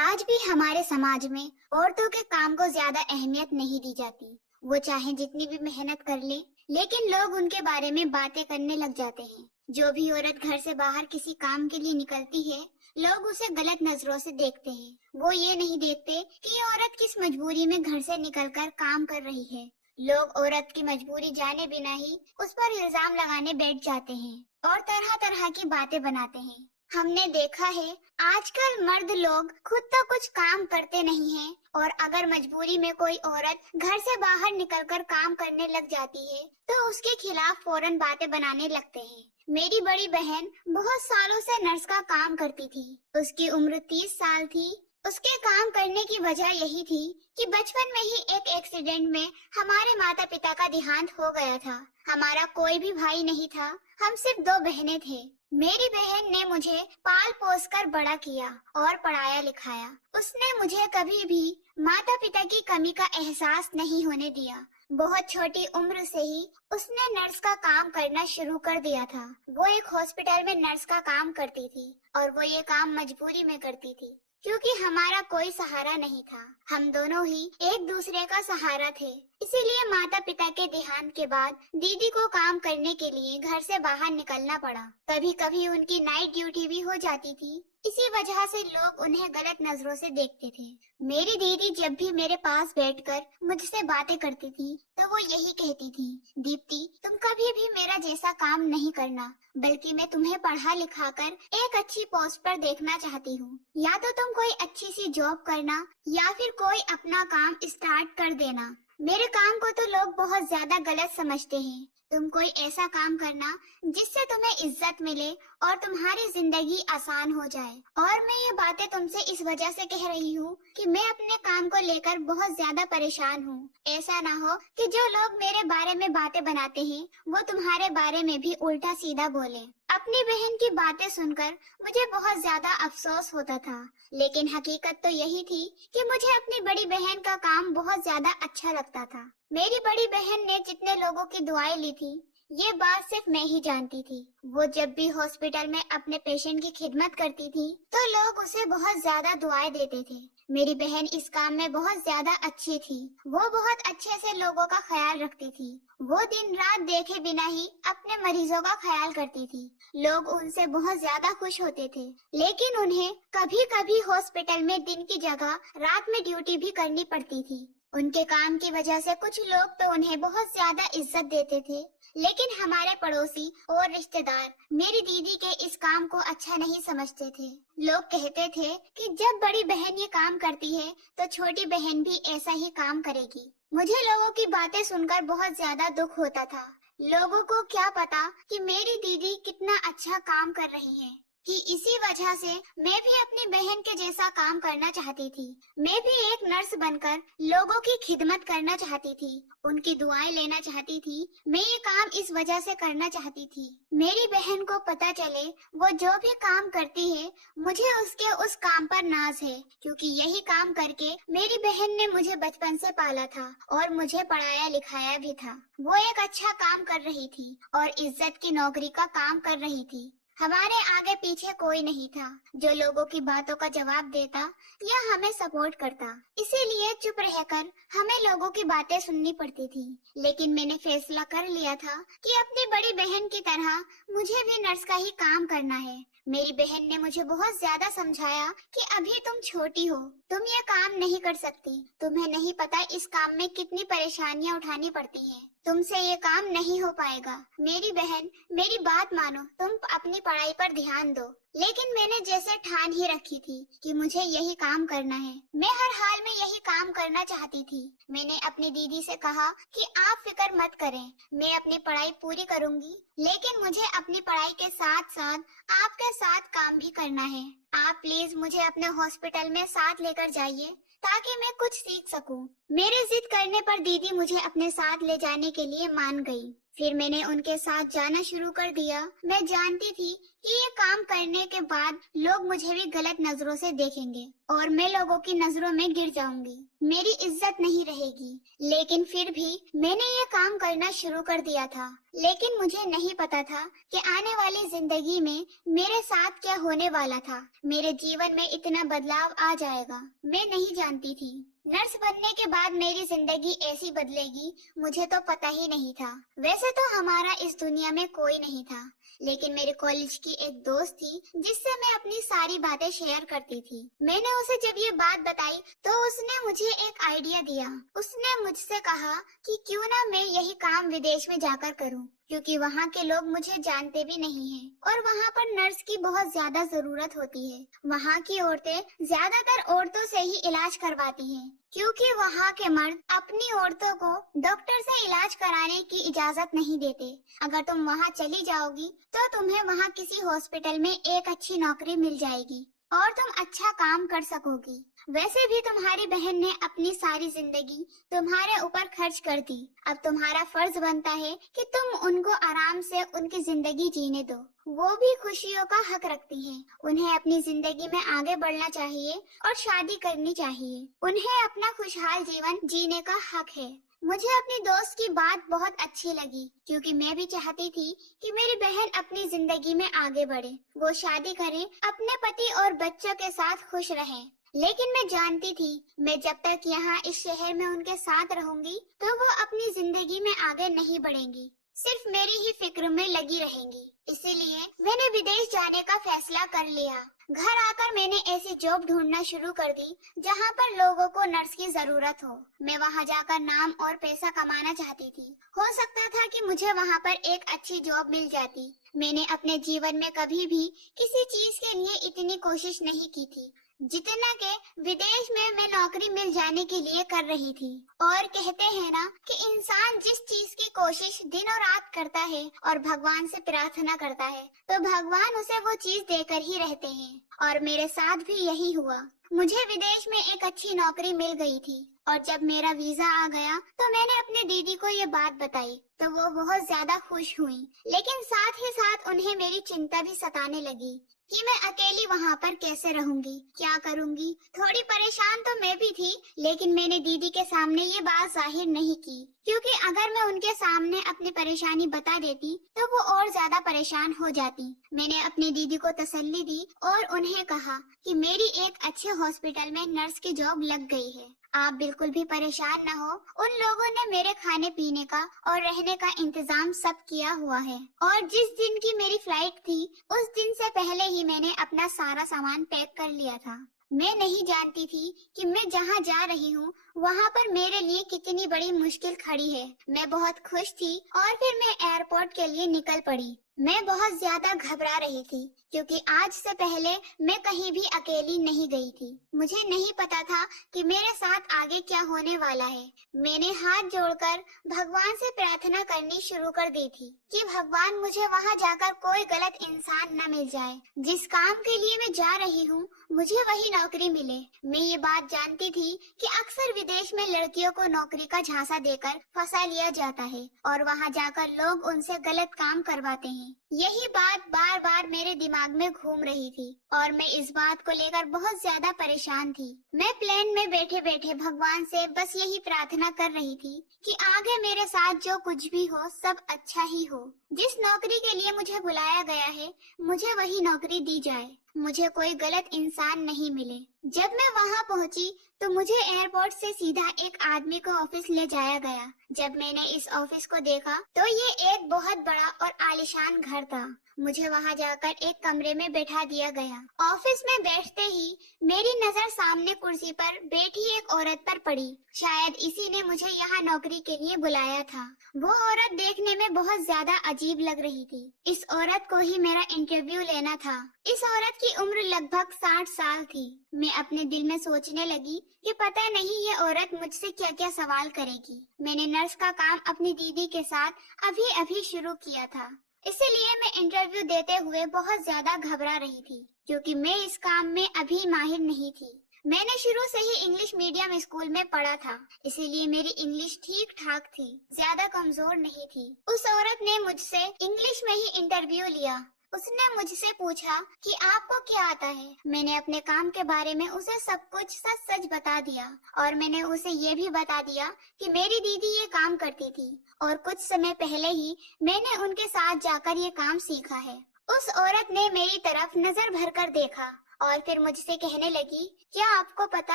आज भी हमारे समाज में औरतों के काम को ज्यादा अहमियत नहीं दी जाती। वो चाहे जितनी भी मेहनत कर ले, लेकिन लोग उनके बारे में बातें करने लग जाते हैं। जो भी औरत घर से बाहर किसी काम के लिए निकलती है, लोग उसे गलत नजरों से देखते हैं। वो ये नहीं देखते कि ये औरत किस मजबूरी में घर से निकलकर काम कर रही है। लोग औरत की मजबूरी जाने बिना ही उस पर इल्जाम लगाने बैठ जाते हैं और तरह तरह की बातें बनाते हैं। हमने देखा है आजकल मर्द लोग खुद तो कुछ काम करते नहीं हैं, और अगर मजबूरी में कोई औरत घर से बाहर निकलकर काम करने लग जाती है तो उसके खिलाफ फौरन बातें बनाने लगते हैं। मेरी बड़ी बहन बहुत सालों से नर्स का काम करती थी। उसकी उम्र 30 साल थी। उसके काम करने की वजह यही थी कि बचपन में ही एक एक्सीडेंट में हमारे माता पिता का देहांत हो गया था। हमारा कोई भी भाई नहीं था, हम सिर्फ 2 बहनें थे। मेरी बहन ने मुझे पाल पोस कर बड़ा किया और पढ़ाया लिखाया। उसने मुझे कभी भी माता पिता की कमी का एहसास नहीं होने दिया। बहुत छोटी उम्र से ही उसने नर्स का काम करना शुरू कर दिया था। वो एक हॉस्पिटल में नर्स का काम करती थी और वो ये काम मजबूरी में करती थी, क्योंकि हमारा कोई सहारा नहीं था। हम दोनों ही एक दूसरे का सहारा थे। इसीलिए माता पिता के देहांत के बाद दीदी को काम करने के लिए घर से बाहर निकलना पड़ा। कभी कभी उनकी नाइट ड्यूटी भी हो जाती थी। इसी वजह से लोग उन्हें गलत नजरों से देखते थे। मेरी दीदी जब भी मेरे पास बैठकर मुझसे बातें करती थी तो वो यही कहती थी, दीप्ति, तुम कभी भी मेरा जैसा काम नहीं करना, बल्कि मैं तुम्हें पढ़ा लिखा कर एक अच्छी पोस्ट पर देखना चाहती हूँ। या तो तुम कोई अच्छी सी जॉब करना या फिर कोई अपना काम स्टार्ट कर देना। मेरे काम को तो लोग बहुत ज्यादा गलत समझते हैं। तुम कोई ऐसा काम करना जिससे तुम्हें इज्जत मिले और तुम्हारी जिंदगी आसान हो जाए। और मैं ये बातें तुमसे इस वजह से कह रही हूँ कि मैं अपने काम को लेकर बहुत ज्यादा परेशान हूँ। ऐसा ना हो कि जो लोग मेरे बारे में बातें बनाते हैं वो तुम्हारे बारे में भी उल्टा सीधा बोले। अपनी बहन की बातें सुनकर मुझे बहुत ज्यादा अफसोस होता था, लेकिन हकीकत तो यही थी कि मुझे अपनी बड़ी बहन का काम बहुत ज्यादा अच्छा लगता था। मेरी बड़ी बहन ने जितने लोगों की दुआएं ली थी, ये बात सिर्फ मैं ही जानती थी। वो जब भी हॉस्पिटल में अपने पेशेंट की खिदमत करती थी तो लोग उसे बहुत ज्यादा दुआएं देते थे। मेरी बहन इस काम में बहुत ज्यादा अच्छी थी। वो बहुत अच्छे से लोगों का ख्याल रखती थी। वो दिन रात देखे बिना ही अपने मरीजों का ख्याल करती थी। लोग उनसे बहुत ज्यादा खुश होते थे, लेकिन उन्हें कभी कभी हॉस्पिटल में दिन की जगह रात में ड्यूटी भी करनी पड़ती थी। उनके काम की वजह से कुछ लोग तो उन्हें बहुत ज्यादा इज्जत देते थे, लेकिन हमारे पड़ोसी और रिश्तेदार मेरी दीदी के इस काम को अच्छा नहीं समझते थे। लोग कहते थे कि जब बड़ी बहन ये काम करती है तो छोटी बहन भी ऐसा ही काम करेगी। मुझे लोगों की बातें सुनकर बहुत ज्यादा दुख होता था। लोगों को क्या पता कि मेरी दीदी कितना अच्छा काम कर रही है, कि इसी वजह से मैं भी अपनी बहन के जैसा काम करना चाहती थी। मैं भी एक नर्स बनकर लोगों की खिदमत करना चाहती थी, उनकी दुआएं लेना चाहती थी। मैं ये काम इस वजह से करना चाहती थी। मेरी बहन को पता चले वो जो भी काम करती है, मुझे उसके उस काम पर नाज है, क्योंकि यही काम करके मेरी बहन ने मुझे बचपन से पाला था और मुझे पढ़ाया लिखाया भी था। वो एक अच्छा काम कर रही थी और इज्जत की नौकरी का काम कर रही थी। हमारे आगे पीछे कोई नहीं था जो लोगों की बातों का जवाब देता या हमें सपोर्ट करता। इसीलिए चुप रहकर हमें लोगों की बातें सुननी पड़ती थी। लेकिन मैंने फैसला कर लिया था कि अपनी बड़ी बहन की तरह मुझे भी नर्स का ही काम करना है। मेरी बहन ने मुझे बहुत ज्यादा समझाया कि अभी तुम छोटी हो, तुम ये काम नहीं कर सकती। तुम्हें नहीं पता इस काम में कितनी परेशानियां उठानी पड़ती हैं। तुमसे ये काम नहीं हो पाएगा। मेरी बहन, मेरी बात मानो, तुम अपनी पढ़ाई पर ध्यान दो। लेकिन मैंने जैसे ठान ही रखी थी कि मुझे यही काम करना है। मैं हर हाल में यही काम करना चाहती थी। मैंने अपनी दीदी से कहा कि आप फिक्र मत करें, मैं अपनी पढ़ाई पूरी करूंगी, लेकिन मुझे अपनी पढ़ाई के साथ साथ आपके साथ काम भी करना है। आप प्लीज मुझे अपने हॉस्पिटल में साथ लेकर जाइए ताकि मैं कुछ सीख सकूं। मेरे जिद करने पर दीदी मुझे अपने साथ ले जाने के लिए मान गई। फिर मैंने उनके साथ जाना शुरू कर दिया। मैं जानती थी कि ये काम करने के बाद लोग मुझे भी गलत नजरों से देखेंगे और मैं लोगों की नजरों में गिर जाऊंगी, मेरी इज्जत नहीं रहेगी। लेकिन फिर भी मैंने ये काम करना शुरू कर दिया था। लेकिन मुझे नहीं पता था कि आने वाली जिंदगी में मेरे साथ क्या होने वाला था। मेरे जीवन में इतना बदलाव आ जाएगा, मैं नहीं जानती थी। नर्स बनने के बाद मेरी जिंदगी ऐसी बदलेगी, मुझे तो पता ही नहीं था। वैसे तो हमारा इस दुनिया में कोई नहीं था, लेकिन मेरे कॉलेज की एक दोस्त थी जिससे मैं अपनी सारी बातें शेयर करती थी। मैंने उसे जब ये बात बताई तो उसने मुझे एक आइडिया दिया। उसने मुझसे कहा कि क्यों ना मैं यही काम विदेश में जाकर करूं, क्योंकि वहाँ के लोग मुझे जानते भी नहीं हैं और वहाँ पर नर्स की बहुत ज्यादा जरूरत होती है। वहाँ की औरतें ज्यादातर औरतों से ही इलाज करवाती हैं, क्योंकि वहाँ के मर्द अपनी औरतों को डॉक्टर से इलाज कराने की इजाजत नहीं देते। अगर तुम वहाँ चली जाओगी तो तुम्हें वहाँ किसी हॉस्पिटल में एक अच्छी नौकरी मिल जाएगी और तुम अच्छा काम कर सकोगी। वैसे भी तुम्हारी बहन ने अपनी सारी जिंदगी तुम्हारे ऊपर खर्च कर दी। अब तुम्हारा फर्ज बनता है कि तुम उनको आराम से उनकी जिंदगी जीने दो। वो भी खुशियों का हक रखती हैं। उन्हें अपनी जिंदगी में आगे बढ़ना चाहिए और शादी करनी चाहिए। उन्हें अपना खुशहाल जीवन जीने का हक है। मुझे अपनी दोस्त की बात बहुत अच्छी लगी, क्योंकि मैं भी चाहती थी कि मेरी बहन अपनी जिंदगी में आगे बढ़े, वो शादी करे, अपने पति और बच्चों के साथ खुश रहे। लेकिन मैं जानती थी मैं जब तक यहाँ इस शहर में उनके साथ रहूंगी तो वो अपनी जिंदगी में आगे नहीं बढ़ेंगी, सिर्फ मेरी ही फिक्र में लगी रहेंगी। इसीलिए मैंने विदेश जाने का फैसला कर लिया। घर आकर मैंने ऐसी जॉब ढूंढना शुरू कर दी जहाँ पर लोगों को नर्स की जरूरत हो। मैं वहाँ जाकर नाम और पैसा कमाना चाहती थी। हो सकता था कि मुझे वहाँ पर एक अच्छी जॉब मिल जाती। मैंने अपने जीवन में कभी भी किसी चीज के लिए इतनी कोशिश नहीं की थी जितना के विदेश में मैं नौकरी मिल जाने के लिए कर रही थी। और कहते हैं ना कि इंसान जिस चीज की कोशिश दिन और रात करता है और भगवान से प्रार्थना करता है तो भगवान उसे वो चीज देकर ही रहते हैं। और मेरे साथ भी यही हुआ। मुझे विदेश में एक अच्छी नौकरी मिल गई थी और जब मेरा वीजा आ गया तो मैंने अपने दीदी को ये बात बताई तो वो बहुत ज्यादा खुश हुई। लेकिन साथ ही साथ उन्हें मेरी चिंता भी सताने लगी कि मैं अकेली वहाँ पर कैसे रहूंगी, क्या करूंगी। थोड़ी परेशान तो मैं भी थी, लेकिन मैंने दीदी के सामने ये बात जाहिर नहीं की, क्योंकि अगर मैं उनके सामने अपनी परेशानी बता देती तो वो और ज्यादा परेशान हो जाती। मैंने अपनी दीदी को तसल्ली दी और उन्हें कहा कि मेरी एक अच्छे हॉस्पिटल में नर्स की जॉब लग गई है, आप बिल्कुल भी परेशान न हो। उन लोगों ने मेरे खाने पीने का और रहने का इंतजाम सब किया हुआ है और जिस दिन की मेरी फ्लाइट थी उस दिन से पहले ही मैंने अपना सारा सामान पैक कर लिया था। मैं नहीं जानती थी कि मैं जहाँ जा रही हूँ वहाँ पर मेरे लिए कितनी बड़ी मुश्किल खड़ी है। मैं बहुत खुश थी और फिर मैं एयरपोर्ट के लिए निकल पड़ी। मैं बहुत ज्यादा घबरा रही थी क्योंकि आज से पहले मैं कहीं भी अकेली नहीं गई थी। मुझे नहीं पता था कि मेरे साथ आगे क्या होने वाला है। मैंने हाथ जोड़कर भगवान से प्रार्थना करनी शुरू कर दी थी कि भगवान मुझे वहाँ जाकर कोई गलत इंसान न मिल जाए। जिस काम के लिए मैं जा रही हूँ मुझे वही नौकरी मिले। मैं ये बात जानती थी कि अक्सर विदेश में लड़कियों को नौकरी का झांसा देकर फंसा लिया जाता है और वहाँ जाकर लोग उनसे गलत काम करवाते हैं। यही बात बार बार मेरे दिमाग में घूम रही थी और मैं इस बात को लेकर बहुत ज्यादा परेशान थी। मैं प्लेन में बैठे बैठे भगवान से बस यही प्रार्थना कर रही थी कि आगे मेरे साथ जो कुछ भी हो सब अच्छा ही हो। जिस नौकरी के लिए मुझे बुलाया गया है मुझे वही नौकरी दी जाए, मुझे कोई गलत इंसान नहीं मिले। जब मैं वहाँ पहुँची तो मुझे एयरपोर्ट से सीधा एक आदमी को ऑफिस ले जाया गया। जब मैंने इस ऑफिस को देखा तो ये एक बहुत बड़ा और आलीशान घर था। मुझे वहाँ जाकर एक कमरे में बैठा दिया गया। ऑफिस में बैठते ही मेरी नजर सामने कुर्सी पर बैठी एक औरत पर पड़ी। शायद इसी ने मुझे यहाँ नौकरी के लिए बुलाया था। वो औरत देखने में बहुत ज्यादा अजीब लग रही थी। इस औरत को ही मेरा इंटरव्यू लेना था। इस औरत की उम्र लगभग 60 साल थी। मैं अपने दिल में सोचने लगी कि पता नहीं ये औरत मुझसे क्या क्या सवाल करेगी। मैंने नर्स का काम अपनी दीदी के साथ अभी अभी शुरू किया था, इसीलिए मैं इंटरव्यू देते हुए बहुत ज्यादा घबरा रही थी क्योंकि मैं इस काम में अभी माहिर नहीं थी। मैंने शुरू से ही इंग्लिश मीडियम स्कूल में पढ़ा था, इसीलिए मेरी इंग्लिश ठीक ठाक थी, ज्यादा कमजोर नहीं थी। उस औरत ने मुझसे इंग्लिश में ही इंटरव्यू लिया। उसने मुझसे पूछा कि आपको क्या आता है। मैंने अपने काम के बारे में उसे सब कुछ सच सच बता दिया और मैंने उसे ये भी बता दिया कि मेरी दीदी ये काम करती थी और कुछ समय पहले ही मैंने उनके साथ जाकर ये काम सीखा है। उस औरत ने मेरी तरफ नजर भरकर देखा और फिर मुझसे कहने लगी, क्या आपको पता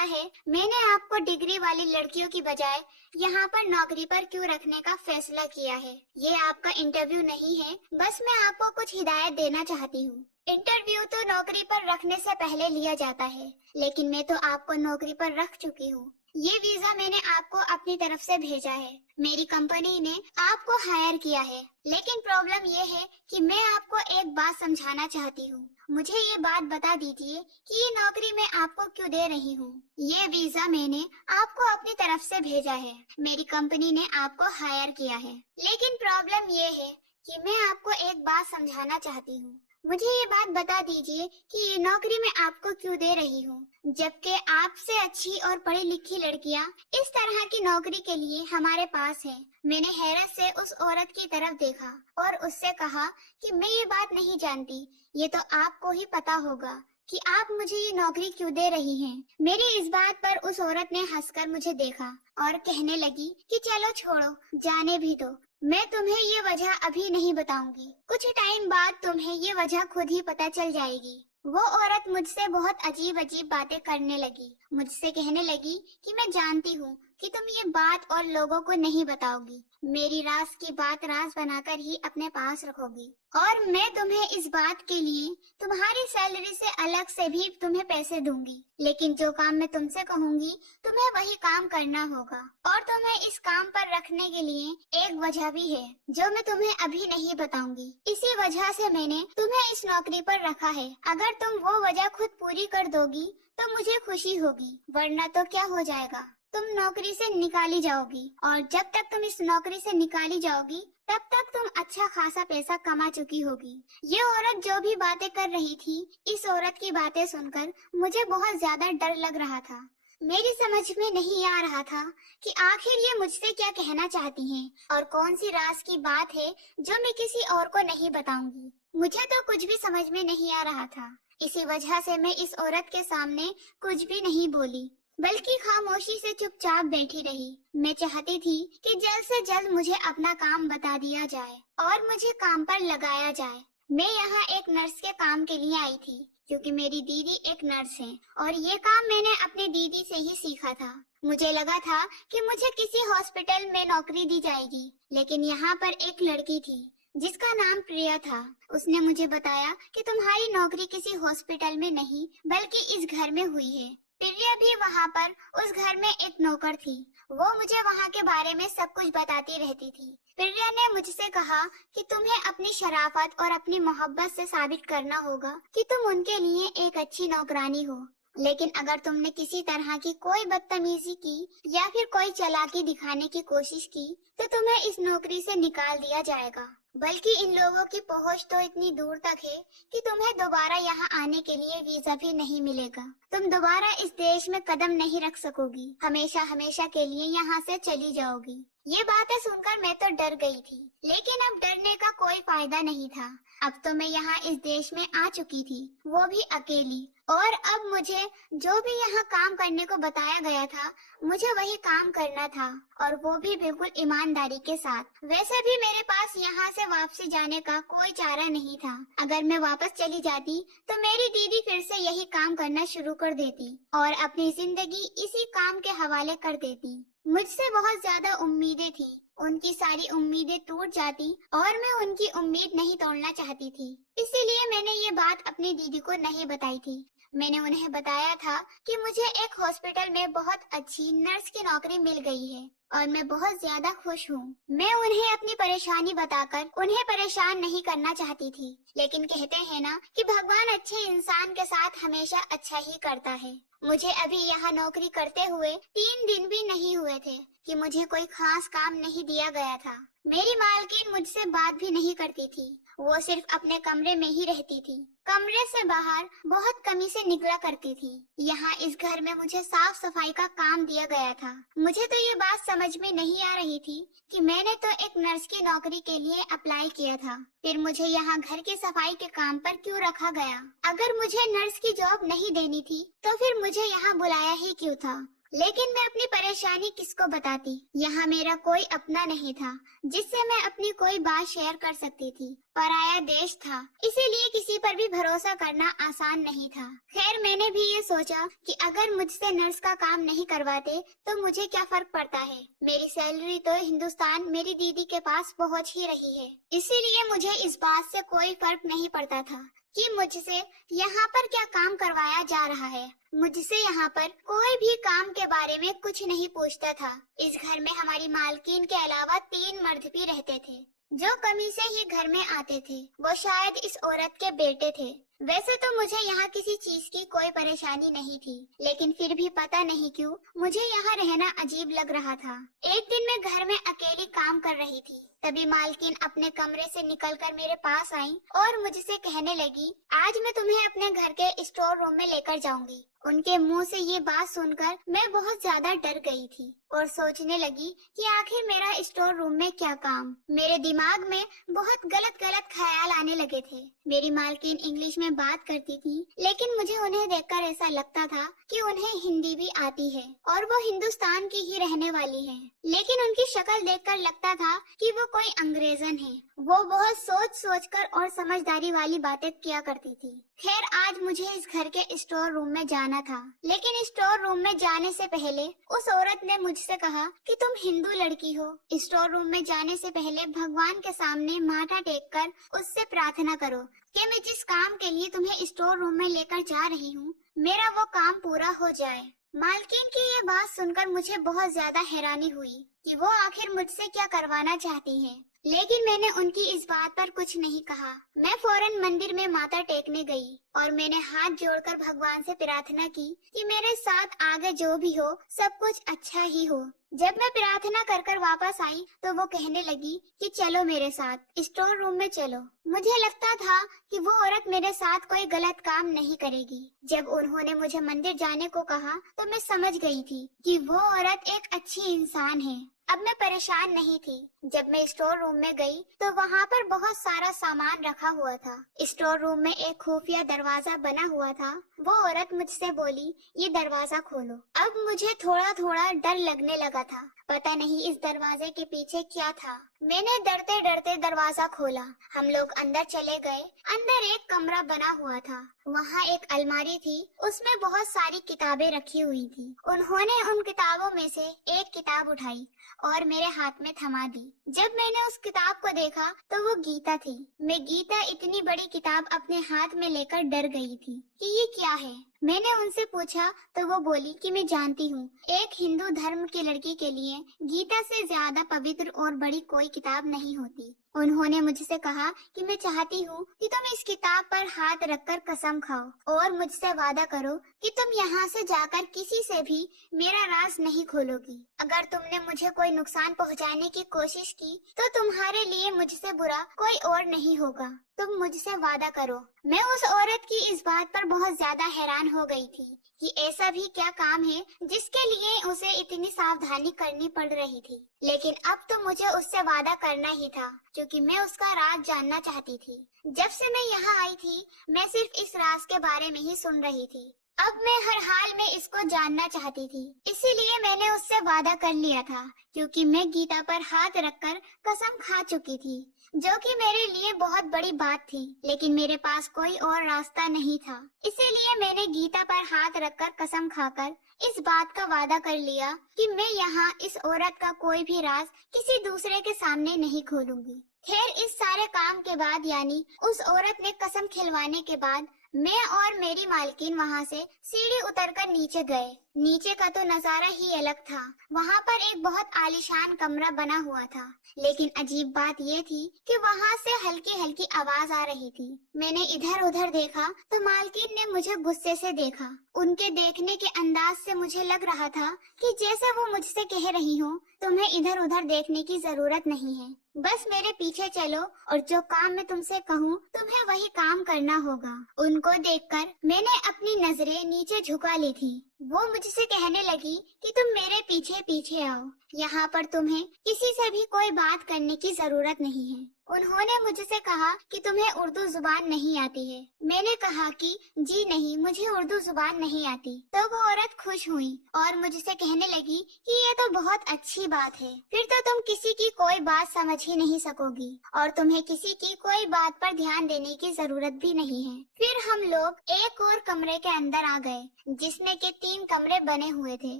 है मैंने आपको डिग्री वाली लड़कियों की बजाय यहाँ पर नौकरी पर क्यों रखने का फैसला किया है। ये आपका इंटरव्यू नहीं है, बस मैं आपको कुछ हिदायत देना चाहती हूँ। इंटरव्यू तो नौकरी पर रखने से पहले लिया जाता है, लेकिन मैं तो आपको नौकरी पर रख चुकी हूँ। ये वीजा मैंने आपको अपनी तरफ से भेजा है। मेरी कंपनी ने आपको हायर किया है, लेकिन प्रॉब्लम ये है कि मैं आपको एक बात समझाना चाहती हूँ। मुझे ये बात बता दीजिए कि ये नौकरी मैं आपको क्यों दे रही हूँ। ये वीजा मैंने आपको अपनी तरफ से भेजा है, मेरी कंपनी ने आपको हायर किया है, लेकिन प्रॉब्लम ये है कि मैं आपको एक बात समझाना चाहती हूँ। मुझे ये बात बता दीजिए कि ये नौकरी मैं आपको क्यों दे रही हूँ, जबकि आपसे अच्छी और पढ़ी लिखी लड़कियाँ इस तरह की नौकरी के लिए हमारे पास हैं। मैंने हैरत से उस औरत की तरफ देखा और उससे कहा कि मैं ये बात नहीं जानती, ये तो आपको ही पता होगा कि आप मुझे ये नौकरी क्यों दे रही हैं। मेरी इस बात पर उस औरत ने हंसकर मुझे देखा और कहने लगी कि चलो छोड़ो, जाने भी दो, मैं तुम्हें ये वजह अभी नहीं बताऊंगी, कुछ टाइम बाद तुम्हें ये वजह खुद ही पता चल जाएगी। वो औरत मुझसे बहुत अजीब अजीब बातें करने लगी, मुझसे कहने लगी कि मैं जानती हूँ कि तुम ये बात और लोगों को नहीं बताओगी, मेरी राज की बात राज बनाकर ही अपने पास रखोगी और मैं तुम्हें इस बात के लिए तुम्हारी सैलरी से अलग से भी तुम्हें पैसे दूंगी, लेकिन जो काम मैं तुमसे कहूँगी तुम्हें वही काम करना होगा और तुम्हें इस काम पर रखने के लिए एक वजह भी है जो मैं तुम्हें अभी नहीं बताऊंगी। इसी वजह से मैंने तुम्हें इस नौकरी पर रखा है। अगर तुम वो वजह खुद पूरी कर दोगी तो मुझे खुशी होगी, वरना तो क्या हो जाएगा, तुम नौकरी से निकाली जाओगी और जब तक तुम इस नौकरी से निकाली जाओगी तब तक तुम अच्छा खासा पैसा कमा चुकी होगी। ये औरत जो भी बातें कर रही थी, इस औरत की बातें सुनकर मुझे बहुत ज्यादा डर लग रहा था। मेरी समझ में नहीं आ रहा था कि आखिर ये मुझसे क्या कहना चाहती हैं और कौन सी राज की बात है जो मैं किसी और को नहीं बताऊंगी। मुझे तो कुछ भी समझ में नहीं आ रहा था। इसी वजह से मैं इस औरत के सामने कुछ भी नहीं बोली, बल्कि खामोशी से चुपचाप बैठी रही। मैं चाहती थी कि जल्द से जल्द मुझे अपना काम बता दिया जाए और मुझे काम पर लगाया जाए। मैं यहाँ एक नर्स के काम के लिए आई थी, क्योंकि मेरी दीदी एक नर्स है और ये काम मैंने अपनी दीदी से ही सीखा था। मुझे लगा था कि मुझे किसी हॉस्पिटल में नौकरी दी जाएगी, लेकिन यहाँ पर एक लड़की थी जिसका नाम प्रिया था। उसने मुझे बताया कि तुम्हारी नौकरी किसी हॉस्पिटल में नहीं बल्कि इस घर में हुई है। प्रिया भी वहाँ पर उस घर में एक नौकर थी। वो मुझे वहाँ के बारे में सब कुछ बताती रहती थी। प्रिया ने मुझसे कहा कि तुम्हें अपनी शराफत और अपनी मोहब्बत से साबित करना होगा कि तुम उनके लिए एक अच्छी नौकरानी हो, लेकिन अगर तुमने किसी तरह की कोई बदतमीजी की या फिर कोई चालाकी दिखाने की कोशिश की तो तुम्हें इस नौकरी से निकाल दिया जाएगा। बल्कि इन लोगों की पहुंच तो इतनी दूर तक है कि तुम्हें दोबारा यहाँ आने के लिए वीजा भी नहीं मिलेगा। तुम दोबारा इस देश में कदम नहीं रख सकोगी, हमेशा हमेशा के लिए यहाँ से चली जाओगी। ये बातें सुनकर मैं तो डर गई थी, लेकिन अब डरने का कोई फायदा नहीं था। अब तो मैं यहाँ इस देश में आ चुकी थी, वो भी अकेली, और अब मुझे जो भी यहाँ काम करने को बताया गया था मुझे वही काम करना था, और वो भी बिल्कुल ईमानदारी के साथ। वैसे भी मेरे पास यहाँ से वापसी जाने का कोई चारा नहीं था। अगर मैं वापस चली जाती तो मेरी दीदी फिर से यही काम करना शुरू कर देती और अपनी जिंदगी इसी काम के हवाले कर देती। मुझसे बहुत ज्यादा उम्मीदें थी, उनकी सारी उम्मीदें टूट जाती और मैं उनकी उम्मीद नहीं तोड़ना चाहती थी। इसीलिए मैंने ये बात अपनी दीदी को नहीं बताई थी। मैंने उन्हें बताया था कि मुझे एक हॉस्पिटल में बहुत अच्छी नर्स की नौकरी मिल गई है और मैं बहुत ज्यादा खुश हूँ। मैं उन्हें अपनी परेशानी बताकर उन्हें परेशान नहीं करना चाहती थी, लेकिन कहते हैं ना कि भगवान अच्छे इंसान के साथ हमेशा अच्छा ही करता है। मुझे अभी यहाँ नौकरी करते हुए 3 दिन भी नहीं हुए थे कि मुझे कोई खास काम नहीं दिया गया था। मेरी मालकिन मुझसे बात भी नहीं करती थी, वो सिर्फ अपने कमरे में ही रहती थी। कमरे से बाहर बहुत कमी से निकला करती थी। यहाँ इस घर में मुझे साफ सफाई का काम दिया गया था। मुझे तो ये बात समझ में नहीं आ रही थी कि मैंने तो एक नर्स की नौकरी के लिए अप्लाई किया था, फिर मुझे यहाँ घर की सफाई के काम पर क्यों रखा गया? अगर मुझे नर्स की जॉब नहीं देनी थी तो फिर मुझे यहाँ बुलाया ही क्यों था? लेकिन मैं अपनी परेशानी किसको बताती? यहाँ मेरा कोई अपना नहीं था जिससे मैं अपनी कोई बात शेयर कर सकती थी। पराया देश था, इसीलिए किसी पर भी भरोसा करना आसान नहीं था। खैर, मैंने भी ये सोचा कि अगर मुझसे नर्स का काम नहीं करवाते तो मुझे क्या फर्क पड़ता है। मेरी सैलरी तो हिंदुस्तान मेरी दीदी के पास पहुँच ही रही है, इसीलिए मुझे इस बात से कोई फर्क नहीं पड़ता था कि मुझसे यहाँ पर क्या काम करवाया जा रहा है। मुझसे यहाँ पर कोई भी काम के बारे में कुछ नहीं पूछता था। इस घर में हमारी मालकिन के अलावा 3 मर्द भी रहते थे जो कमी से ही घर में आते थे। वो शायद इस औरत के बेटे थे। वैसे तो मुझे यहाँ किसी चीज की कोई परेशानी नहीं थी, लेकिन फिर भी पता नहीं क्यों मुझे यहाँ रहना अजीब लग रहा था। एक दिन मैं घर में अकेली काम कर रही थी, तभी मालकिन अपने कमरे से निकलकर मेरे पास आई और मुझसे कहने लगी, आज मैं तुम्हें अपने घर के स्टोर रूम में लेकर जाऊंगी। उनके मुंह से ये बात सुनकर मैं बहुत ज्यादा डर गई थी और सोचने लगी कि आखिर मेरा स्टोर रूम में क्या काम। मेरे दिमाग में बहुत गलत गलत ख्याल आने लगे थे। मेरी मालकिन इंग्लिश में बात करती थी, लेकिन मुझे उन्हें देखकर ऐसा लगता था कि उन्हें हिंदी भी आती है और वो हिंदुस्तान की ही रहने वाली है। लेकिन उनकी शक्ल देखकर लगता था कि वो कोई अंग्रेजन है। वो बहुत सोच सोच कर और समझदारी वाली बातें किया करती थी। खैर, आज मुझे इस घर के स्टोर रूम में जाना था, लेकिन स्टोर रूम में जाने से पहले उस औरत ने मुझसे कहा कि तुम हिंदू लड़की हो, स्टोर रूम में जाने से पहले भगवान के सामने माथा टेक कर उससे प्रार्थना करो कि मैं जिस काम के लिए तुम्हें स्टोर रूम में लेकर जा रही हूँ, मेरा वो काम पूरा हो जाए। मालकिन की ये बात सुनकर मुझे बहुत ज्यादा हैरानी हुई कि वो आखिर मुझसे क्या करवाना चाहती है, लेकिन मैंने उनकी इस बात पर कुछ नहीं कहा। मैं फौरन मंदिर में माथा टेकने गई और मैंने हाथ जोड़कर भगवान से प्रार्थना की कि मेरे साथ आगे जो भी हो सब कुछ अच्छा ही हो। जब मैं प्रार्थना कर कर वापस आई तो वो कहने लगी कि चलो मेरे साथ स्टोर रूम में चलो। मुझे लगता था कि वो औरत मेरे साथ कोई गलत काम नहीं करेगी। जब उन्होंने मुझे मंदिर जाने को कहा तो मैं समझ गई थी कि वो औरत एक अच्छी इंसान है। अब मैं परेशान नहीं थी। जब मैं स्टोर रूम में गई तो वहाँ पर बहुत सारा सामान रखा हुआ था। स्टोर रूम में एक खुफिया दरवाजा बना हुआ था। वो औरत मुझसे बोली, ये दरवाजा खोलो। अब मुझे थोड़ा थोड़ा डर लगने लगा था। पता नहीं इस दरवाजे के पीछे क्या था। मैंने डरते डरते दरवाजा खोला। हम लोग अंदर चले गए। अंदर एक कमरा बना हुआ था। वहाँ एक अलमारी थी, उसमें बहुत सारी किताबें रखी हुई थी। उन्होंने उन किताबों में से एक किताब उठाई और मेरे हाथ में थमा दी। जब मैंने उस किताब को देखा तो वो गीता थी। मैं गीता इतनी बड़ी किताब अपने हाथ में लेकर डर गई थी कि ये क्या है। मैंने उनसे पूछा तो वो बोली कि मैं जानती हूँ, एक हिंदू धर्म की लड़की के लिए गीता से ज्यादा पवित्र और बड़ी कोई किताब नहीं होती। उन्होंने मुझसे कहा कि मैं चाहती हूँ कि तुम इस किताब पर हाथ रखकर कसम खाओ और मुझसे वादा करो कि तुम यहाँ से जाकर किसी से भी मेरा राज नहीं खोलोगी। अगर तुमने मुझे कोई नुकसान पहुँचाने की कोशिश की तो तुम्हारे लिए मुझसे बुरा कोई और नहीं होगा। तुम मुझसे वादा करो। मैं उस औरत की इस बात पर बहुत ज्यादा हैरान हो गई थी कि ऐसा भी क्या काम है जिसके लिए उसे इतनी सावधानी करनी पड़ रही थी। लेकिन अब तो मुझे उससे वादा करना ही था क्योंकि मैं उसका राज जानना चाहती थी। जब से मैं यहाँ आई थी मैं सिर्फ इस राज के बारे में ही सुन रही थी। अब मैं हर हाल में इसको जानना चाहती थी, इसीलिए मैंने उससे वादा कर लिया था क्योंकि मैं गीता पर हाथ रखकर कसम खा चुकी थी, जो कि मेरे लिए बहुत बड़ी बात थी। लेकिन मेरे पास कोई और रास्ता नहीं था, इसीलिए मैंने गीता पर हाथ रखकर कसम खाकर इस बात का वादा कर लिया कि मैं यहाँ इस औरत का कोई भी राज किसी दूसरे के सामने नहीं खोलूंगी। खैर, इस सारे काम के बाद यानी उस औरत ने कसम खिलवाने के बाद मैं और मेरी मालकिन वहाँ से सीढ़ी उतरकर नीचे गए। नीचे का तो नजारा ही अलग था। वहाँ पर एक बहुत आलीशान कमरा बना हुआ था, लेकिन अजीब बात ये थी कि वहाँ से हल्की हल्की आवाज आ रही थी। मैंने इधर उधर देखा तो मालकिन ने मुझे गुस्से से देखा। उनके देखने के अंदाज से मुझे लग रहा था कि जैसे वो मुझसे कह रही हो तुम्हें इधर उधर देखने की जरूरत नहीं है। बस मेरे पीछे चलो और जो काम मैं तुमसे कहूँ तुम्हें वही काम करना होगा। उनको देखकर मैंने अपनी नजरें नीचे झुका ली थी। वो मुझसे कहने लगी कि तुम मेरे पीछे पीछे आओ, यहाँ पर तुम्हें किसी से भी कोई बात करने की जरूरत नहीं है। उन्होंने मुझसे कहा कि तुम्हें उर्दू जुबान नहीं आती है। मैंने कहा कि जी नहीं, मुझे उर्दू जुबान नहीं आती। तो वो औरत खुश हुई और मुझसे कहने लगी कि ये तो बहुत अच्छी बात है, फिर तो तुम किसी की कोई बात समझ ही नहीं सकोगी और तुम्हें किसी की कोई बात पर ध्यान देने की जरूरत भी नहीं है। फिर हम लोग एक और कमरे के अंदर आ गए जिसमें के 3 कमरे बने हुए थे,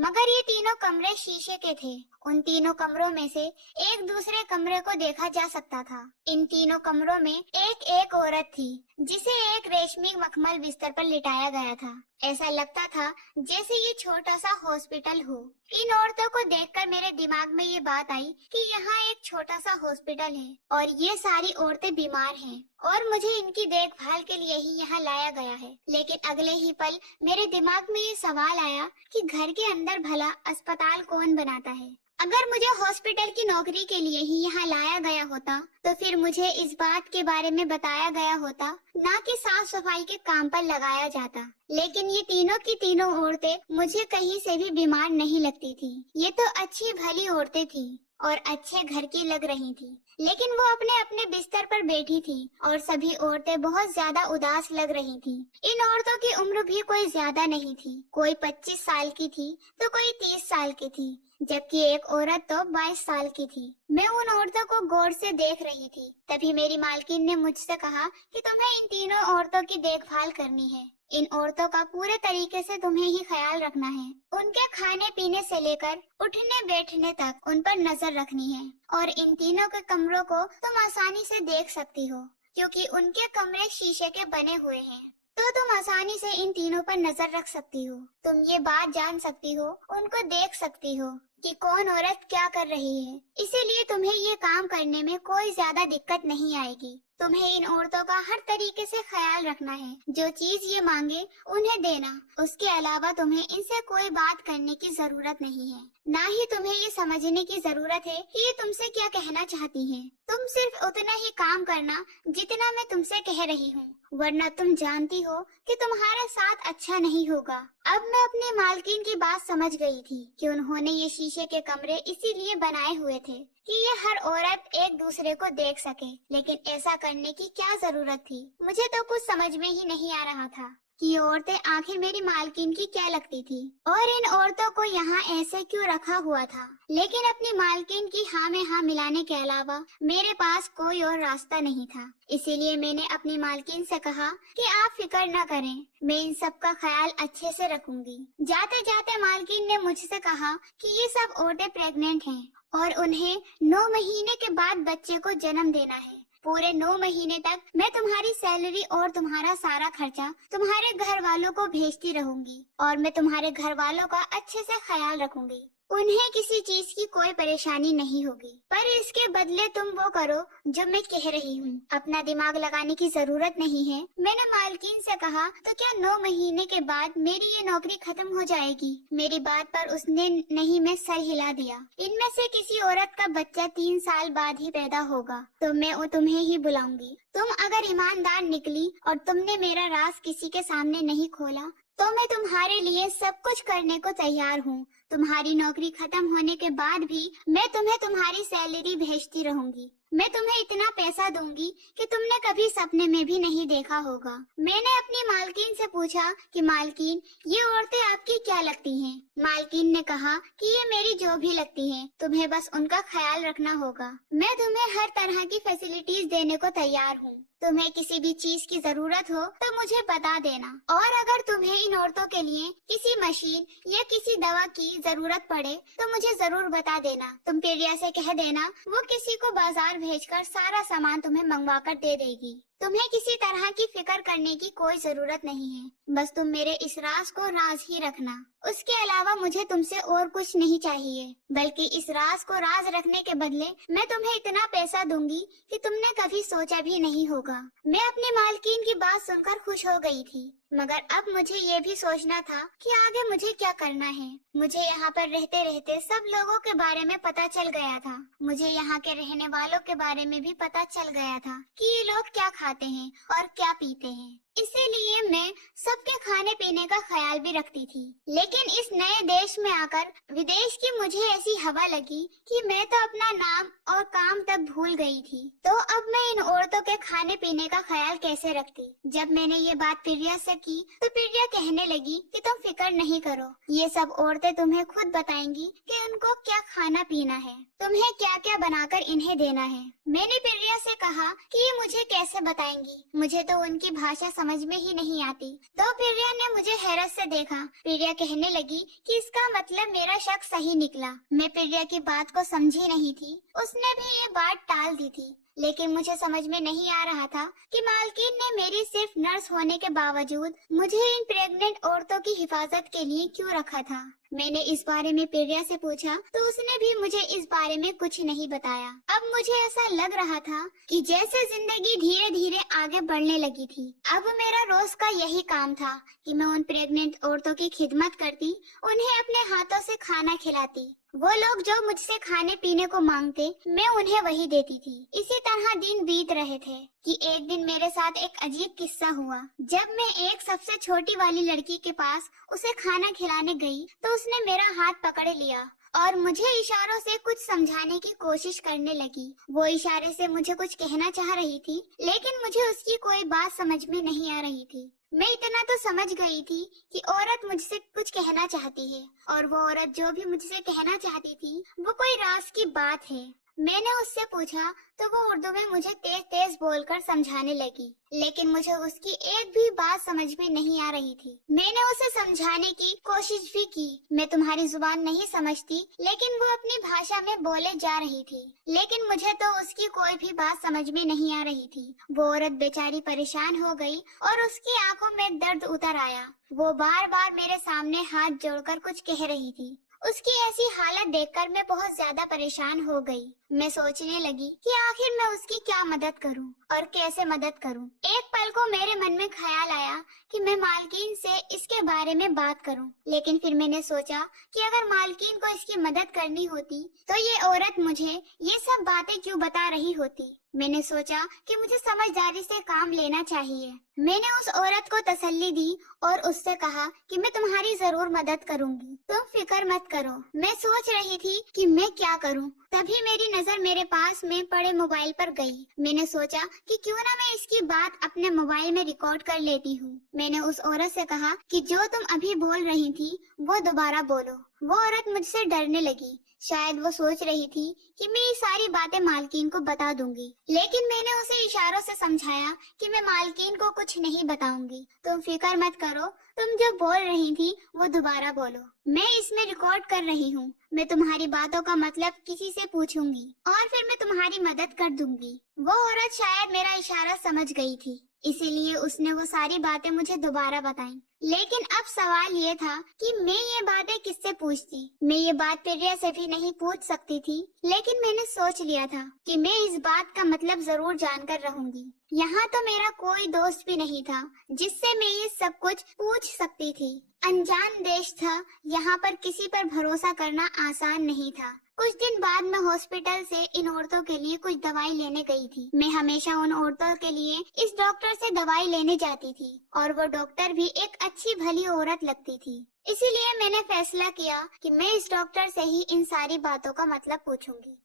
मगर ये तीनों कमरे शीशे के थे। उन तीनों कमरों में से एक दूसरे कमरे को देखा जा सकता था। इन तीनों कमरों में एक एक औरत थी जिसे एक रेशमी मखमल बिस्तर पर लिटाया गया था। ऐसा लगता था जैसे ये छोटा सा हॉस्पिटल हो। इन औरतों को देखकर मेरे दिमाग में ये बात आई कि यहाँ एक छोटा सा हॉस्पिटल है और ये सारी औरतें बीमार हैं और मुझे इनकी देखभाल के लिए ही यहाँ लाया गया है। लेकिन अगले ही पल मेरे दिमाग में ये सवाल आया कि घर के अंदर भला अस्पताल कौन बनाता है। अगर मुझे हॉस्पिटल की नौकरी के लिए ही यहाँ लाया गया होता तो फिर मुझे इस बात के बारे में बताया गया होता, ना कि साफ सफाई के काम पर लगाया जाता। लेकिन ये तीनों की तीनों औरतें मुझे कहीं से भी बीमार नहीं लगती थी। ये तो अच्छी भली औरतें थी और अच्छे घर की लग रही थी, लेकिन वो अपने अपने बिस्तर पर बैठी थी और सभी औरतें बहुत ज्यादा उदास लग रही थी। इन औरतों की उम्र भी कोई ज्यादा नहीं थी, कोई 25 साल की थी तो कोई 30 साल की थी, जबकि एक औरत तो 22 साल की थी। मैं उन औरतों को गौर से देख रही थी। तभी मेरी मालकिन ने मुझसे कहा कि तुम्हें इन तीनों औरतों की देखभाल करनी है। इन औरतों का पूरे तरीके से तुम्हें ही ख्याल रखना है। उनके खाने पीने से लेकर उठने बैठने तक उन पर नजर रखनी है। और इन तीनों के कमरों को तुम आसानी से देख सकती हो क्योंकि उनके कमरे शीशे के बने हुए हैं, तो तुम आसानी से इन तीनों पर नजर रख सकती हो। तुम ये बात जान सकती हो, उनको देख सकती हो कि कौन औरत क्या कर रही है। इसीलिए तुम्हें ये काम करने में कोई ज्यादा दिक्कत नहीं आएगी। तुम्हें इन औरतों का हर तरीके से ख्याल रखना है। जो चीज ये मांगे उन्हें देना। उसके अलावा तुम्हें इनसे कोई बात करने की जरूरत नहीं है। ना ही तुम्हें ये समझने की जरूरत है कि ये तुमसे क्या कहना चाहती हैं। तुम सिर्फ उतना ही काम करना जितना मैं तुमसे कह रही हूँ, वरना तुम जानती हो कि तुम्हारा साथ अच्छा नहीं होगा। अब मैं अपनी मालकिन की बात समझ गई थी कि उन्होंने ये शीशे के कमरे इसीलिए बनाए हुए थे कि ये हर औरत एक दूसरे को देख सके। लेकिन ऐसा करने की क्या जरूरत थी? मुझे तो कुछ समझ में ही नहीं आ रहा था कि ये औरतें आखिर मेरी मालकिन की क्या लगती थी और इन औरतों को यहाँ ऐसे क्यों रखा हुआ था। लेकिन अपनी मालकिन की हाँ में हाँ मिलाने के अलावा मेरे पास कोई और रास्ता नहीं था। इसीलिए मैंने अपनी मालकिन से कहा कि आप फिक्र न करें, मैं इन सब का ख्याल अच्छे से रखूंगी। जाते जाते मालकिन ने मुझसे कहा कि ये सब औरतें प्रेग्नेंट हैं और उन्हें 9 महीने के बाद बच्चे को जन्म देना है। पूरे 9 महीने तक मैं तुम्हारी सैलरी और तुम्हारा सारा खर्चा तुम्हारे घर वालों को भेजती रहूंगी और मैं तुम्हारे घर वालों का अच्छे से ख्याल रखूंगी। उन्हें किसी चीज की कोई परेशानी नहीं होगी, पर इसके बदले तुम वो करो जो मैं कह रही हूँ। अपना दिमाग लगाने की जरूरत नहीं है। मैंने मालकिन से कहा तो क्या 9 महीने के बाद मेरी ये नौकरी खत्म हो जाएगी? मेरी बात पर उसने नहीं में सर हिला दिया। इनमें से किसी औरत का बच्चा 3 साल बाद ही पैदा होगा तो मैं वो तुम्हें ही बुलाऊंगी। तुम अगर ईमानदार निकली और तुमने मेरा राज किसी के सामने नहीं खोला तो मैं तुम्हारे लिए सब कुछ करने को तैयार हूँ। तुम्हारी नौकरी खत्म होने के बाद भी मैं तुम्हें तुम्हारी सैलरी भेजती रहूंगी। मैं तुम्हें इतना पैसा दूंगी कि तुमने कभी सपने में भी नहीं देखा होगा। मैंने अपनी मालकिन से पूछा कि मालकिन, ये औरतें आपकी क्या लगती हैं? मालकिन ने कहा कि ये मेरी जो भी लगती हैं, तुम्हें बस उनका ख्याल रखना होगा। मैं तुम्हें हर तरह की फैसिलिटीज देने को तैयार हूँ। तुम्हें किसी भी चीज की जरूरत हो तो मुझे बता देना। और अगर तुम्हें इन औरतों के लिए किसी मशीन या किसी दवा की जरूरत पड़े तो मुझे जरूर बता देना। तुम प्रिया से कह देना, वो किसी को बाजार भेजकर सारा सामान तुम्हें मंगवा कर दे देगी। तुम्हें किसी तरह की फिक्र करने की कोई जरूरत नहीं है। बस तुम मेरे इस राज को राज ही रखना। उसके अलावा मुझे तुमसे और कुछ नहीं चाहिए, बल्कि इस राज को राज रखने के बदले मैं तुम्हें इतना पैसा दूंगी कि तुमने कभी सोचा भी नहीं होगा। मैं अपनी मालकिन की बात सुनकर खुश हो गई थी। मगर अब मुझे ये भी सोचना था कि आगे मुझे क्या करना है। मुझे यहाँ पर रहते रहते सब लोगों के बारे में पता चल गया था। मुझे यहाँ के रहने वालों के बारे में भी पता चल गया था कि ये लोग क्या खाते हैं और क्या पीते हैं। इसीलिए मैं सबके खाने पीने का ख्याल भी रखती थी। लेकिन इस नए देश में आकर विदेश की मुझे ऐसी हवा लगी कि मैं तो अपना नाम और काम तक भूल गई थी। तो अब मैं इन औरतों के खाने पीने का ख्याल कैसे रखती। जब मैंने ये बात प्रिया से की तो प्रिया कहने लगी कि तुम फिक्र नहीं करो, ये सब औरतें तुम्हें खुद बताएंगी कि उनको क्या खाना पीना है, तुम्हें क्या क्या बनाकर इन्हें देना है। मैंने प्रिया से कहा कि ये मुझे कैसे बताएंगी, मुझे तो उनकी भाषा समझ में ही नहीं आती। तो प्रिया ने मुझे हैरत से देखा। प्रिया कहने लगी कि इसका मतलब मेरा शक सही निकला। मैं प्रिया की बात को समझी नहीं थी। उसने भी ये बात टाल दी थी। लेकिन मुझे समझ में नहीं आ रहा था कि मालकिन ने मेरी सिर्फ नर्स होने के बावजूद मुझे इन प्रेग्नेंट औरतों की हिफाजत के लिए क्यों रखा था। मैंने इस बारे में प्रिया से पूछा तो उसने भी मुझे इस बारे में कुछ नहीं बताया। अब मुझे ऐसा लग रहा था कि जैसे जिंदगी धीरे धीरे आगे बढ़ने लगी थी। अब मेरा रोज का यही काम था कि मैं उन प्रेग्नेंट औरतों की खिदमत करती, उन्हें अपने हाथों से खाना खिलाती। वो लोग जो मुझसे खाने पीने को मांगते, मैं उन्हें वही देती थी। इसी तरह दिन बीत रहे थे कि एक दिन मेरे साथ एक अजीब किस्सा हुआ। जब मैं एक सबसे छोटी वाली लड़की के पास उसे खाना खिलाने गई तो उसने मेरा हाथ पकड़ लिया और मुझे इशारों से कुछ समझाने की कोशिश करने लगी। वो इशारे से मुझे कुछ कहना चाह रही थी, लेकिन मुझे उसकी कोई बात समझ में नहीं आ रही थी। मैं इतना तो समझ गई थी कि औरत मुझसे कुछ कहना चाहती है और वो औरत जो भी मुझसे कहना चाहती थी वो कोई राज की बात है। मैंने उससे पूछा तो वो उर्दू में मुझे तेज तेज बोलकर समझाने लगी, लेकिन मुझे उसकी एक भी बात समझ में नहीं आ रही थी। मैंने उसे समझाने की कोशिश भी की, मैं तुम्हारी जुबान नहीं समझती, लेकिन वो अपनी भाषा में बोले जा रही थी। लेकिन मुझे तो उसकी कोई भी बात समझ में नहीं आ रही थी। वो औरत बेचारी परेशान हो गई और उसकी आंखों में दर्द उतर आया। वो बार बार मेरे सामने हाथ जोड़कर कुछ कह रही थी। उसकी ऐसी हालत देखकर मैं बहुत ज्यादा परेशान हो गई। मैं सोचने लगी कि आखिर मैं उसकी क्या मदद करूं और कैसे मदद करूं। एक पल को मेरे मन में ख्याल आया कि मैं मालकिन से इसके बारे में बात करूं, लेकिन फिर मैंने सोचा कि अगर मालकिन को इसकी मदद करनी होती तो ये औरत मुझे ये सब बातें क्यों बता रही होती। मैंने सोचा कि मुझे समझदारी से काम लेना चाहिए। मैंने उस औरत को तसल्ली दी और उससे कहा कि मैं तुम्हारी जरूर मदद करूंगी, तुम फिक्र मत करो। मैं सोच रही थी कि मैं क्या करूं, तभी मेरी नजर मेरे पास में पड़े मोबाइल पर गई। मैंने सोचा कि क्यों ना मैं इसकी बात अपने मोबाइल में रिकॉर्ड कर लेती हूँ। मैंने उस औरत से कहा कि जो तुम अभी बोल रही थी वो दोबारा बोलो। वो औरत मुझसे डरने लगी। शायद वो सोच रही थी कि मैं ये सारी बातें मालकिन को बता दूंगी, लेकिन मैंने उसे इशारों से समझाया कि मैं मालकिन को कुछ नहीं बताऊंगी। तुम फिक्र मत करो, तुम जो बोल रही थी वो दोबारा बोलो। मैं इसमें रिकॉर्ड कर रही हूँ। मैं तुम्हारी बातों का मतलब किसी से पूछूंगी और फिर मैं तुम्हारी मदद कर दूंगी। वो औरत शायद मेरा इशारा समझ गई थी, इसीलिए उसने वो सारी बातें मुझे दोबारा बताई। लेकिन अब सवाल ये था कि मैं ये बातें किससे पूछती। मैं ये बात प्रिया से भी नहीं पूछ सकती थी, लेकिन मैंने सोच लिया था कि मैं इस बात का मतलब जरूर जानकर रहूंगी। यहाँ तो मेरा कोई दोस्त भी नहीं था जिससे मैं ये सब कुछ पूछ सकती थी। अनजान देश था, यहाँ पर किसी पर भरोसा करना आसान नहीं था। कुछ दिन बाद मैं हॉस्पिटल से इन औरतों के लिए कुछ दवाई लेने गई थी। मैं हमेशा उन औरतों के लिए इस डॉक्टर से दवाई लेने जाती थी और वो डॉक्टर भी एक अच्छी भली औरत लगती थी। इसीलिए मैंने फैसला किया कि मैं इस डॉक्टर से ही इन सारी बातों का मतलब पूछूंगी।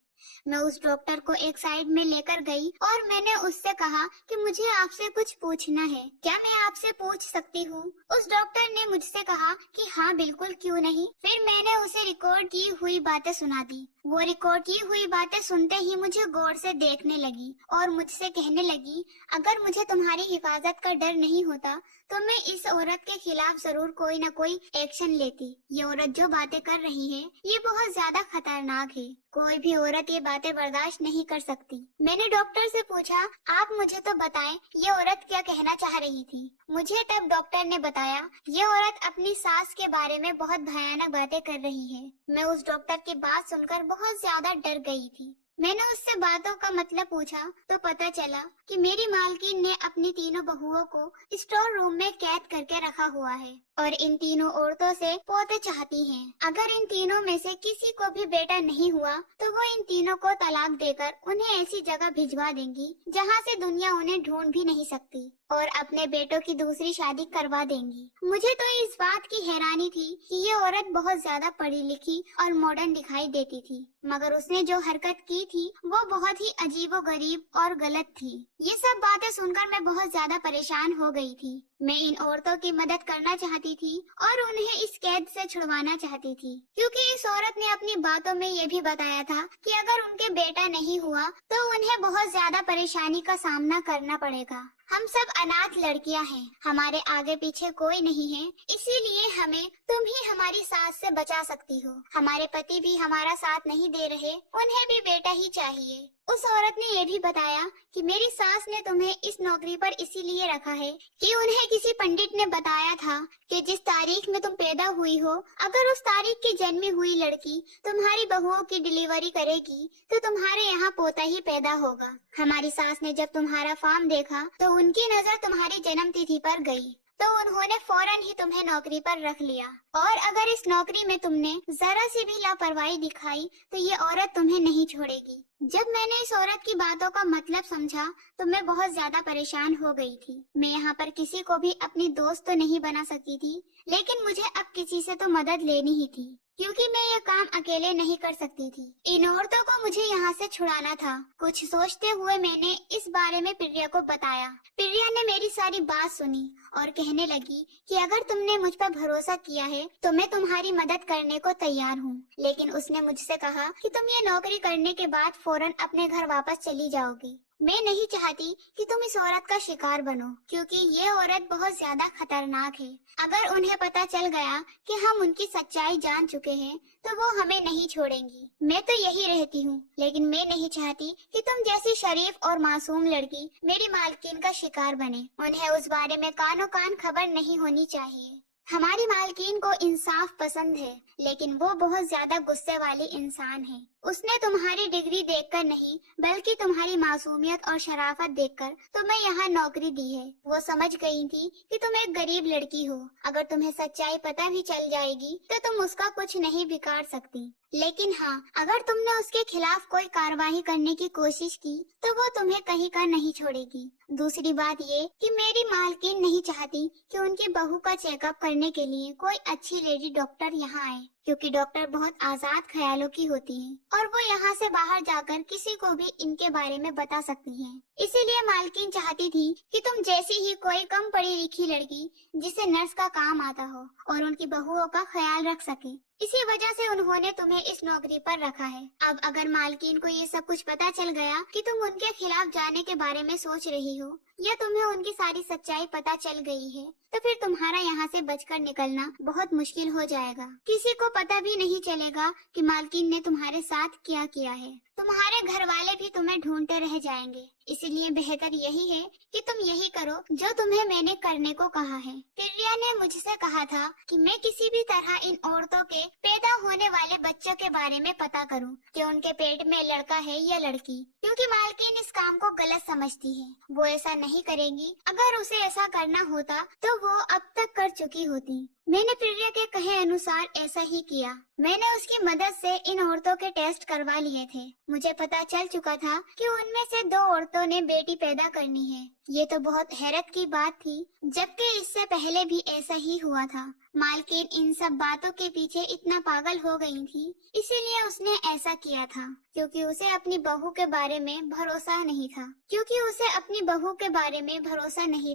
मैं उस डॉक्टर को एक साइड में लेकर गई और मैंने उससे कहा कि मुझे आपसे कुछ पूछना है, क्या मैं आपसे पूछ सकती हूँ। उस डॉक्टर ने मुझसे कहा कि हाँ बिल्कुल, क्यों नहीं। फिर मैंने उसे रिकॉर्ड की हुई बातें सुना दी। वो रिकॉर्ड की हुई बातें सुनते ही मुझे गौर से देखने लगी और मुझसे कहने लगी, अगर मुझे तुम्हारी हिफाजत का डर नहीं होता तो मैं इस औरत के खिलाफ जरूर कोई न कोई एक्शन लेती। ये औरत जो बातें कर रही है ये बहुत ज्यादा खतरनाक है। कोई भी औरत ये बातें बर्दाश्त नहीं कर सकती। मैंने डॉक्टर से पूछा, आप मुझे तो बताएं ये औरत क्या कहना चाह रही थी। मुझे तब डॉक्टर ने बताया, ये औरत अपनी सास के बारे में बहुत भयानक बातें कर रही है। मैं उस डॉक्टर की बात सुनकर बहुत ज्यादा डर गई थी। मैंने उससे बातों का मतलब पूछा तो पता चला कि मेरी मालकिन ने अपनी तीनों बहुओं को स्टोर रूम में कैद करके रखा हुआ है और इन तीनों औरतों से पोते चाहती हैं। अगर इन तीनों में से किसी को भी बेटा नहीं हुआ तो वो इन तीनों को तलाक देकर उन्हें ऐसी जगह भिजवा देंगी जहाँ से दुनिया उन्हें ढूंढ भी नहीं सकती और अपने बेटों की दूसरी शादी करवा देंगी। मुझे तो इस बात की हैरानी थी कि ये औरत बहुत ज्यादा पढ़ी लिखी और मॉडर्न दिखाई देती थी, मगर उसने जो हरकत की थी वो बहुत ही अजीबोगरीब और गलत थी। ये सब बातें सुनकर मैं बहुत ज्यादा परेशान हो गई थी। मैं इन औरतों की मदद करना चाहती थी और उन्हें इस कैद से छुड़वाना चाहती थी, क्योंकि इस औरत ने अपनी बातों में ये भी बताया था कि अगर उनके बेटा नहीं हुआ तो उन्हें बहुत ज्यादा परेशानी का सामना करना पड़ेगा। हम सब अनाथ लड़कियां हैं, हमारे आगे पीछे कोई नहीं है, इसीलिए हमें तुम ही हमारी सास से बचा सकती हो। हमारे पति भी हमारा साथ नहीं दे रहे, उन्हें भी बेटा ही चाहिए। उस औरत ने ये भी बताया कि मेरी सास ने तुम्हें इस नौकरी पर इसीलिए रखा है कि उन्हें किसी पंडित ने बताया था कि जिस तारीख में तुम पैदा हुई हो, अगर उस तारीख की जन्मी हुई लड़की तुम्हारी बहुओं की डिलीवरी करेगी तो तुम्हारे यहाँ पोता ही पैदा होगा। हमारी सास ने जब तुम्हारा फॉर्म देखा तो उनकी नजर तुम्हारी जन्म तिथि पर गई, तो उन्होंने फौरन ही तुम्हें नौकरी पर रख लिया। और अगर इस नौकरी में तुमने जरा सी भी लापरवाही दिखाई तो ये औरत तुम्हें नहीं छोड़ेगी। जब मैंने इस औरत की बातों का मतलब समझा तो मैं बहुत ज्यादा परेशान हो गई थी। मैं यहाँ पर किसी को भी अपनी दोस्त तो नहीं बना सकी थी, लेकिन मुझे अब किसी से तो मदद लेनी ही थी, क्योंकि मैं ये काम अकेले नहीं कर सकती थी। इन औरतों को मुझे यहाँ से छुड़ाना था। कुछ सोचते हुए मैंने इस बारे में प्रिया को बताया। प्रिया ने मेरी सारी बात सुनी और कहने लगी कि अगर तुमने मुझ पर भरोसा किया है तो मैं तुम्हारी मदद करने को तैयार हूँ, लेकिन उसने मुझसे कहा कि तुम ये नौकरी करने के बाद फौरन अपने घर वापस चली जाओगी। मैं नहीं चाहती कि तुम इस औरत का शिकार बनो, क्योंकि ये औरत बहुत ज्यादा खतरनाक है। अगर उन्हें पता चल गया कि हम उनकी सच्चाई जान चुके हैं तो वो हमें नहीं छोड़ेंगी। मैं तो यही रहती हूँ, लेकिन मैं नहीं चाहती कि तुम जैसी शरीफ और मासूम लड़की मेरी मालकिन का शिकार बने। उन्हें उस बारे में कानो कान खबर नहीं होनी चाहिए। हमारी मालकिन को इंसाफ पसंद है, लेकिन वो बहुत ज्यादा गुस्से वाली इंसान है। उसने तुम्हारी डिग्री देखकर नहीं, बल्कि तुम्हारी मासूमियत और शराफत देखकर तुम्हें यहाँ नौकरी दी है। वो समझ गई थी कि तुम एक गरीब लड़की हो। अगर तुम्हें सच्चाई पता भी चल जाएगी तो तुम उसका कुछ नहीं बिगाड़ सकती, लेकिन हाँ, अगर तुमने उसके खिलाफ कोई कार्रवाई करने की कोशिश की तो वो तुम्हें कहीं का नहीं छोड़ेगी। दूसरी बात ये कि मेरी मालकिन नहीं चाहती कि उनकी बहू का चेकअप करने के लिए कोई अच्छी लेडी डॉक्टर यहाँ आए, क्योंकि डॉक्टर बहुत आजाद ख्यालों की होती हैं और वो यहाँ से बाहर जाकर किसी को भी इनके बारे में बता सकती हैं। इसीलिए मालकिन चाहती थी कि तुम जैसी ही कोई कम पढ़ी लिखी लड़की जिसे नर्स का काम आता हो और उनकी बहुओं का ख्याल रख सके। इसी वजह से उन्होंने तुम्हें इस नौकरी पर रखा है। अब अगर मालकिन को ये सब कुछ पता चल गया कि तुम उनके खिलाफ जाने के बारे में सोच रही हो या तुम्हें उनकी सारी सच्चाई पता चल गई है, तो फिर तुम्हारा यहाँ से बचकर निकलना बहुत मुश्किल हो जाएगा। किसी को पता भी नहीं चलेगा कि मालकिन ने तुम्हारे साथ क्या किया है। तुम्हारे घर वाले भी तुम्हें ढूंढते रह जाएंगे। इसीलिए बेहतर यही है कि तुम यही करो जो तुम्हें मैंने करने को कहा है। प्रिया ने मुझसे कहा था कि मैं किसी भी तरह इन औरतों के पैदा होने वाले बच्चों के बारे में पता करूं कि उनके पेट में लड़का है या लड़की, क्योंकि मालकिन इस काम को गलत समझती है। वो ऐसा नहीं करेगी। अगर उसे ऐसा करना होता तो वो अब तक कर चुकी होती। मैंने प्रिया के कहे अनुसार ऐसा ही किया। मैंने उसकी मदद से इन औरतों के टेस्ट करवा लिए थे। मुझे पता चल चुका था कि उनमें से 2 औरतों ने बेटी पैदा करनी है। ये तो बहुत हैरत की बात थी, जबकि इससे पहले भी ऐसा ही हुआ था। मालकिन इन सब बातों के पीछे इतना पागल हो गई थी, इसीलिए उसने ऐसा किया था, क्योंकि उसे अपनी बहू के बारे में भरोसा नहीं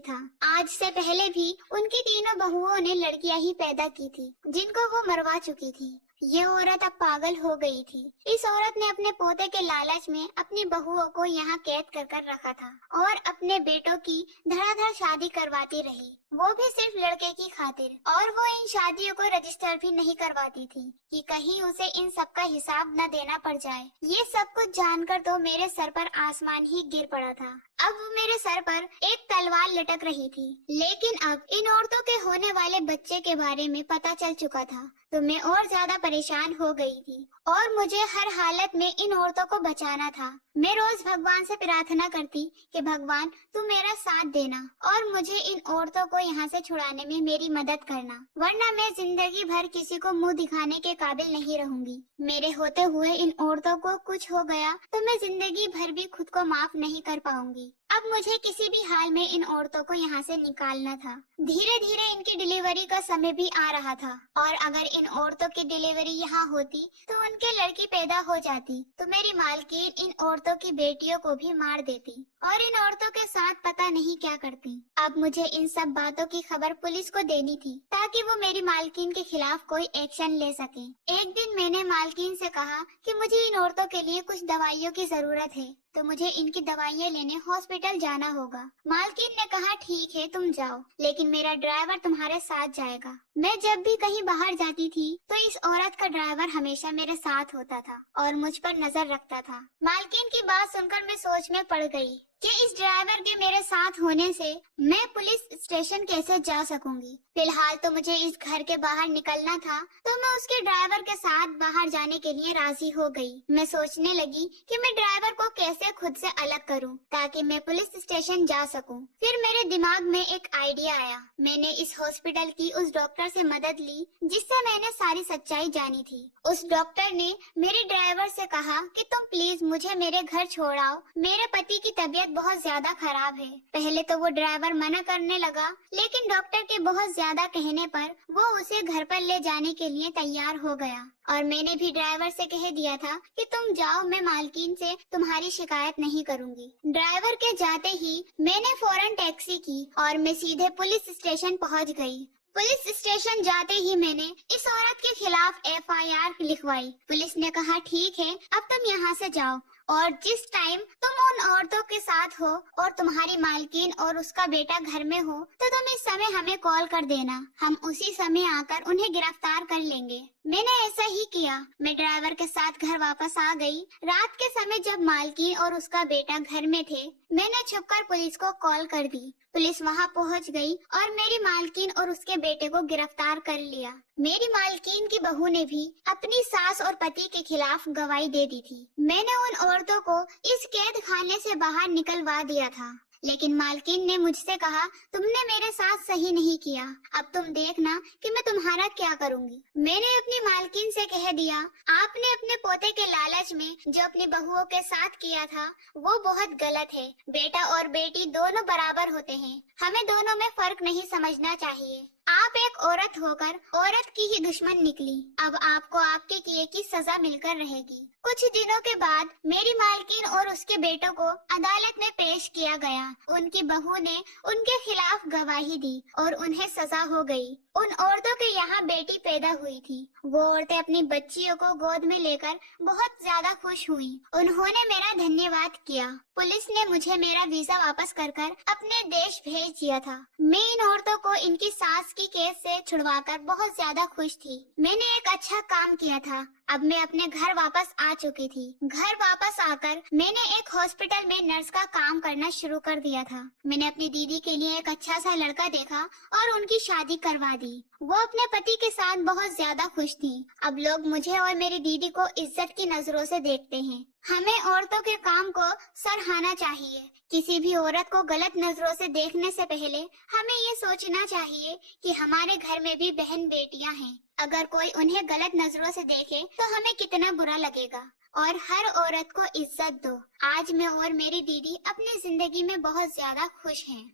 था। आज से पहले भी उनकी तीनों बहुओं ने लड़कियां ही पैदा की थी, जिनको वो मरवा चुकी थी। ये औरत अब पागल हो गई थी। इस औरत ने अपने पोते के लालच में अपनी बहुओं को यहाँ कैद कर रखा था और अपने बेटों की धड़ाधड़ शादी करवाती रही, वो भी सिर्फ लड़के की खातिर। और वो इन शादियों को रजिस्टर भी नहीं करवाती थी कि कहीं उसे इन सब का हिसाब न देना पड़ जाए। ये सब कुछ जानकर तो मेरे सर पर आसमान ही गिर पड़ा था। अब मेरे सर पर एक तलवार लटक रही थी, लेकिन अब इन औरतों के होने वाले बच्चे के बारे में पता चल चुका था, तो मैं और ज्यादा परेशान हो गई थी और मुझे हर हालत में इन औरतों को बचाना था। मैं रोज भगवान से प्रार्थना करती कि भगवान तू मेरा साथ देना और मुझे इन औरतों को यहाँ से छुड़ाने में मेरी मदद करना, वरना मैं जिंदगी भर किसी को मुंह दिखाने के काबिल नहीं रहूंगी। मेरे होते हुए इन औरतों को कुछ हो गया तो मैं जिंदगी भर भी खुद को माफ नहीं कर पाऊंगी। अब मुझे किसी भी हाल में इन औरतों को यहाँ से निकालना था। धीरे धीरे इनकी डिलीवरी का समय भी आ रहा था और अगर इन औरतों की डिलीवरी यहाँ होती तो उनके लड़की पैदा हो जाती तो मेरी मालकिन इन औरतों की बेटियों को भी मार देती और इन औरतों के साथ पता नहीं क्या करती। अब मुझे इन सब बातों की खबर पुलिस को देनी थी ताकि वो मेरी मालकिन के खिलाफ कोई एक्शन ले सके। एक दिन मैंने मालकिन से कहा कि मुझे इन औरतों के लिए कुछ दवाइयों की जरूरत है, तो मुझे इनकी दवाइयाँ लेने हॉस्पिटल जाना होगा। मालकिन ने कहा ठीक है तुम जाओ, लेकिन मेरा ड्राइवर तुम्हारे साथ जाएगा। मैं जब भी कहीं बाहर जाती थी तो इस औरत का ड्राइवर हमेशा मेरे साथ होता था और मुझ पर नजर रखता था। मालकिन की बात सुनकर मैं सोच में पड़ गई कि इस ड्राइवर के मेरे साथ होने से मैं पुलिस स्टेशन कैसे जा सकूंगी। फिलहाल तो मुझे इस घर के बाहर निकलना था, तो मैं उसके ड्राइवर के साथ बाहर जाने के लिए राजी हो गई। मैं सोचने लगी कि मैं ड्राइवर को कैसे खुद से अलग करूं ताकि मैं पुलिस स्टेशन जा सकूं। फिर मेरे दिमाग में एक आइडिया आया। मैंने इस हॉस्पिटल की उस डॉक्टर से मदद ली जिससे मैंने सारी सच्चाई जानी थी। उस डॉक्टर ने मेरे ड्राइवर से कहा कि तुम प्लीज मुझे मेरे घर छोड़ आओ, मेरे पति की तबीयत बहुत ज्यादा खराब है। पहले तो वो ड्राइवर मना करने लगा, लेकिन डॉक्टर के बहुत ज्यादा कहने पर वो उसे घर पर ले जाने के लिए तैयार हो गया और मैंने भी ड्राइवर से कह दिया था कि तुम जाओ, मैं मालकिन से तुम्हारी शिकायत नहीं करूंगी। ड्राइवर के जाते ही मैंने फौरन टैक्सी की और मैं सीधे पुलिस स्टेशन पहुंच गई। पुलिस स्टेशन जाते ही मैंने इस औरत के खिलाफ एफआईआर लिखवाई। पुलिस ने कहा ठीक है अब तुम यहाँ से जाओ और जिस टाइम तुम उन औरतों के साथ हो और तुम्हारी मालकिन और उसका बेटा घर में हो तो तुम इस समय हमें कॉल कर देना, हम उसी समय आकर उन्हें गिरफ्तार कर लेंगे। मैंने ऐसा ही किया। मैं ड्राइवर के साथ घर वापस आ गई। रात के समय जब मालकिन और उसका बेटा घर में थे, मैंने छुपकर पुलिस को कॉल कर दी। पुलिस वहां पहुंच गई और मेरी मालकिन और उसके बेटे को गिरफ्तार कर लिया। मेरी मालकिन की बहू ने भी अपनी सास और पति के खिलाफ गवाही दे दी थी। मैंने उन औरतों को इस कैद खाने से बाहर निकलवा दिया था, लेकिन मालकिन ने मुझसे कहा तुमने मेरे साथ सही नहीं किया, अब तुम देखना कि मैं तुम्हारा क्या करूंगी। मैंने अपनी मालकिन से कह दिया आपने अपने पोते के लालच में जो अपनी बहुओं के साथ किया था वो बहुत गलत है। बेटा और बेटी दोनों बराबर होते हैं, हमें दोनों में फर्क नहीं समझना चाहिए। आप एक औरत होकर औरत की ही दुश्मन निकली, अब आपको आपके किए की सजा मिलकर रहेगी। कुछ दिनों के बाद मेरी मालकिन और उसके बेटों को अदालत में पेश किया गया। उनकी बहू ने उनके खिलाफ गवाही दी और उन्हें सजा हो गई। उन औरतों के यहाँ बेटी पैदा हुई थी। वो औरतें अपनी बच्चियों को गोद में लेकर बहुत ज्यादा खुश हुई। उन्होंने मेरा धन्यवाद किया। पुलिस ने मुझे मेरा वीजा वापस कर अपने देश भेज दिया था। मैं इन औरतों को इनकी सास की केस से छुड़वाकर बहुत ज्यादा खुश थी। मैंने एक अच्छा काम किया था। अब मैं अपने घर वापस आ चुकी थी। घर वापस आकर मैंने एक हॉस्पिटल में नर्स का काम करना शुरू कर दिया था। मैंने अपनी दीदी के लिए एक अच्छा सा लड़का देखा और उनकी शादी करवा दी। वो अपने पति के साथ बहुत ज्यादा खुश थी। अब लोग मुझे और मेरी दीदी को इज्जत की नजरों से देखते हैं। हमें औरतों के काम को सराहना चाहिए। किसी भी औरत को गलत नजरों से देखने से पहले हमें ये सोचना चाहिए कि हमारे घर में भी बहन बेटियां हैं। अगर कोई उन्हें गलत नजरों से देखे तो हमें कितना बुरा लगेगा। और हर औरत को इज्जत दो। आज मैं और मेरी दीदी अपनी जिंदगी में बहुत ज्यादा खुश हैं।